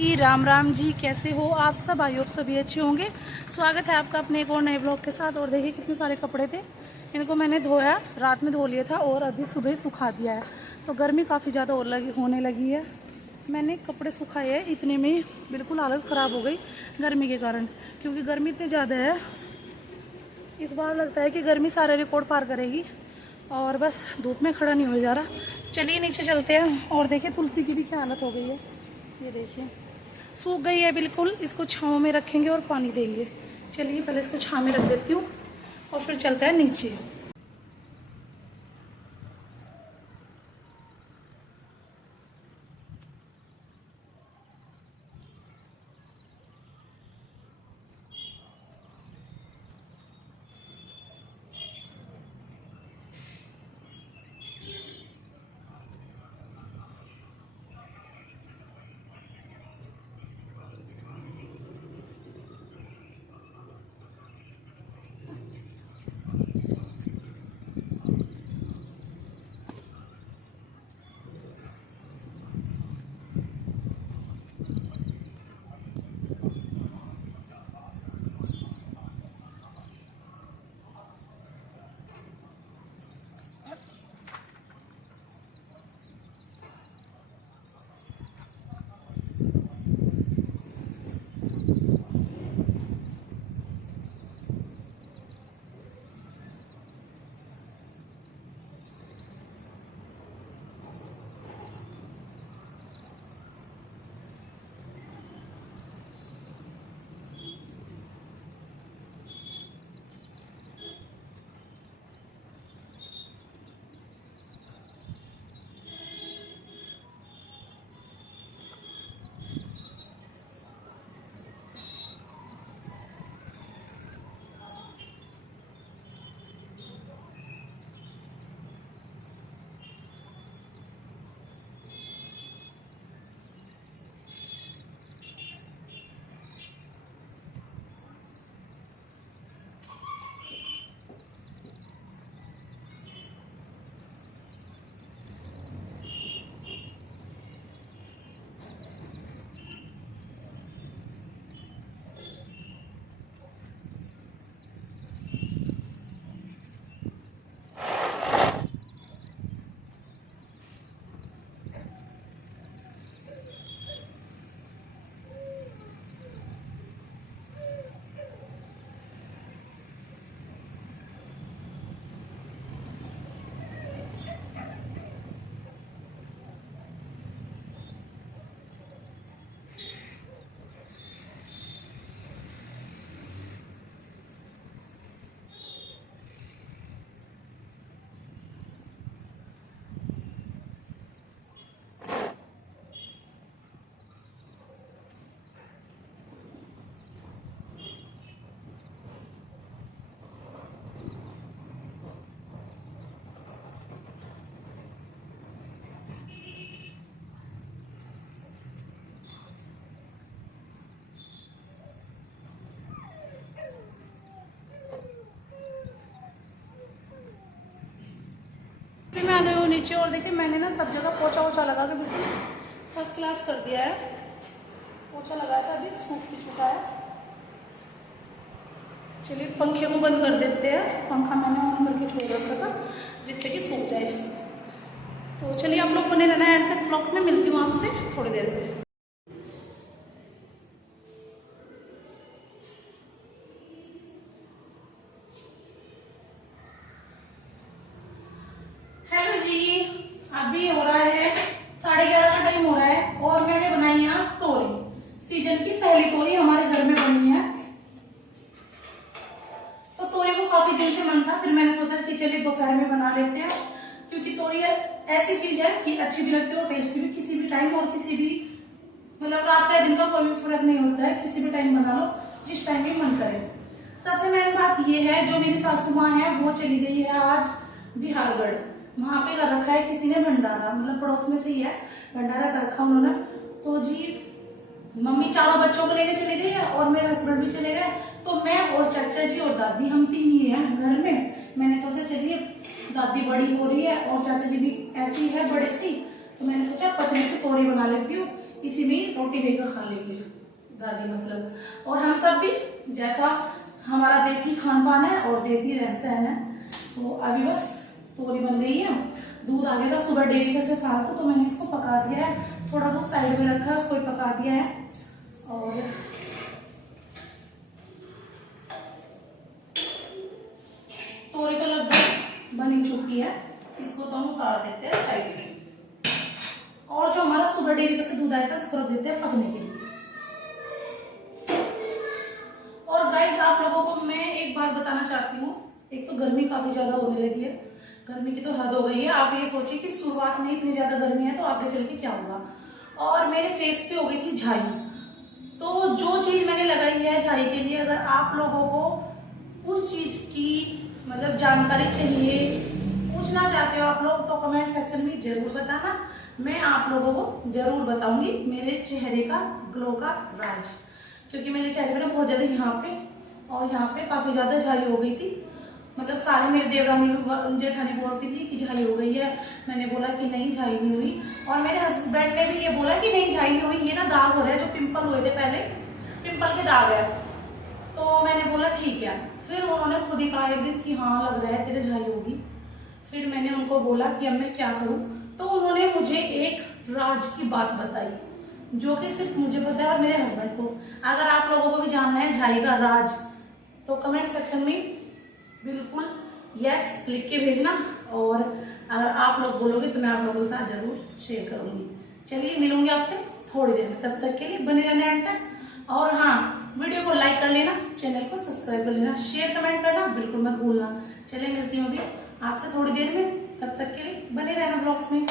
राम राम जी, कैसे हो आप सब? आई होप सभी अच्छे होंगे। स्वागत है आपका अपने एक और नए ब्लॉग के साथ। और देखिए कितने सारे कपड़े थे, इनको मैंने धोया, रात में धो लिया था और अभी सुबह सुखा दिया है। तो गर्मी काफ़ी ज़्यादा होने लगी है। मैंने कपड़े सुखाए हैं, इतने में ही बिल्कुल हालत ख़राब हो गई गर्मी के कारण, क्योंकि गर्मी इतनी ज़्यादा है। इस बार लगता है कि गर्मी सारे रिकॉर्ड पार करेगी और बस धूप में खड़ा नहीं हो जा रहा। चलिए नीचे चलते हैं। और देखिए तुलसी की भी क्या हालत हो गई है, ये देखिए सूख गई है बिल्कुल। इसको छांव में रखेंगे और पानी देंगे। चलिए पहले इसको छांव में रख देती हूँ और फिर चलता है नीचे। फिर मैं आ गई हूँ नीचे और देखिए मैंने ना सब जगह पोछा वोछा लगा के बिल्कुल फर्स्ट क्लास कर दिया है। पोछा लगाया था, अभी सूख भी चुका है। चलिए पंखे को बंद कर देते हैं। पंखा मैंने ऑन करके छोड़ रखा था जिससे कि सूख जाए। तो चलिए आप लोग बने रहना एंड तक। ब्लॉग्स में मिलती हूँ आपसे थोड़ी देर में। अभी हो रहा है 11:30 का टाइम हो रहा है और मैंने बनाई आज तोरी। सीजन की पहली तोरी हमारे घर में बनी है। तो तोरी को काफी दिन से मन था, फिर मैंने सोचा कि चलिए दोपहर में बना लेते हैं, क्योंकि तोरी ऐसी चीज है कि अच्छी भी लगती है और टेस्टी भी। किसी भी टाइम और किसी भी मतलब रात का दिन का कोई भी फर्क नहीं होता है, किसी भी टाइम बना लो जिस टाइम भी मन करे। सबसे मेन बात ये है, जो मेरी सासू माँ है वो चली गई है आज बिहारगढ़। वहां पे कर रखा है किसी ने भंडारा, मतलब पड़ोस में से ही है, भंडारा कर रखा उन्होंने। तो जी मम्मी चारों बच्चों को लेके चले गई है और मेरे हस्बैंड भी चले गए। तो मैं और चाचा जी और दादी, हम तीन ही हैं घर में। मैंने सोचा चलिए दादी बड़ी हो रही है और चाचा जी भी ऐसी है बड़े सी, तो मैंने सोचा पतली से तोरी बना लेती हूँ। इसी में रोटी बेकर खा लेंगे दादी मतलब। और हम सब भी जैसा हमारा देसी खान पान है और देसी रहन सहन है। तो अभी बस तोरी बन गई है, दूध आ गया था सुबह डेयरी का से था तो मैंने इसको पका दिया है, थोड़ा दूध साइड में रखा है उसको ही पका दिया है। और तोरी तो लगभग बन ही चुकी है, इसको तो हम उतार देते हैं साइड में। और जो हमारा सुबह डेयरी का से दूध आया था उसको रख देते हैं पकने के लिए। और गाइस आप लोगों को मैं एक बात बताना चाहती हूँ, एक तो गर्मी काफी ज्यादा होने लगी है, गर्मी की तो हद हो गई है। आप ये सोचिए कि शुरुआत में इतनी ज्यादा गर्मी है तो आगे चल के क्या होगा। और मेरे फेस पे हो गई थी झाई, तो जो चीज मैंने लगाई है झाई के लिए, अगर आप लोगों को उस चीज की मतलब जानकारी चाहिए, पूछना चाहते हो आप लोग, तो कमेंट सेक्शन में जरूर बताना, मैं आप लोगों को जरूर बताऊंगी मेरे चेहरे का ग्लो का राज। क्योंकि मेरे चेहरे पे ना बहुत ज्यादा यहाँ पे और यहाँ पे काफी ज्यादा झाई हो गई थी, मतलब सारे मेरे देवरानी जेठानी बोलती थी कि झाई हो गई है। मैंने बोला कि नहीं झाई नहीं हुई, और मेरे हस्बैंड ने भी ये बोला कि नहीं झाई नहीं हुई, ये ना दाग हो रहा है, जो पिंपल हुए थे पहले पिंपल के दाग है। तो मैंने बोला ठीक है, फिर उन्होंने खुद ही कहा एक दिन कि हाँ लग रहा है तेरे झाई होगी। फिर मैंने उनको बोला कि अब मैं क्या करूं, तो उन्होंने मुझे एक राज की बात बताई जो कि सिर्फ मुझे पता है और मेरे हस्बैंड को। अगर आप लोगों को भी जानना है झाई का राज तो कमेंट सेक्शन में बिल्कुल यस लिख के भेजना, और अगर आप लोग बोलोगे तो मैं आप लोगों के साथ जरूर शेयर करूंगी। चलिए मिलूंगी आपसे थोड़ी देर में, तब तक के लिए बने रहने एंड तक। और हाँ, वीडियो को लाइक कर लेना, चैनल को सब्सक्राइब कर लेना, शेयर कमेंट करना बिल्कुल मत भूलना। चलिए मिलती हूँ अभी आपसे थोड़ी देर में, तब तक के लिए बने रहना ब्लॉग्स में।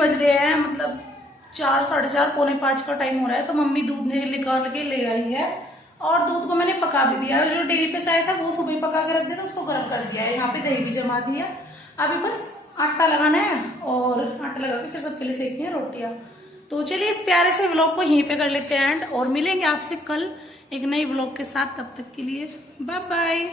बज रहे हैं मतलब 4, 4:30, पौने 5 का टाइम हो रहा है। तो मम्मी दूध निकाल के ले आई है और दूध को मैंने पका भी दिया है। जो डेयरी पे से आया था वो सुबह पका के रख दिया था, उसको गर्म कर दिया है। यहाँ पे दही भी जमा दिया। अभी बस आटा लगाना है और आटा लगा के फिर सबके लिए सेकनी है रोटियां। तो चलिए इस प्यारे से व्लॉग को यहीं पे कर लेते हैं एंड, और मिलेंगे आपसे कल एक नई व्लॉग के साथ। तब तक के लिए बाय बाय।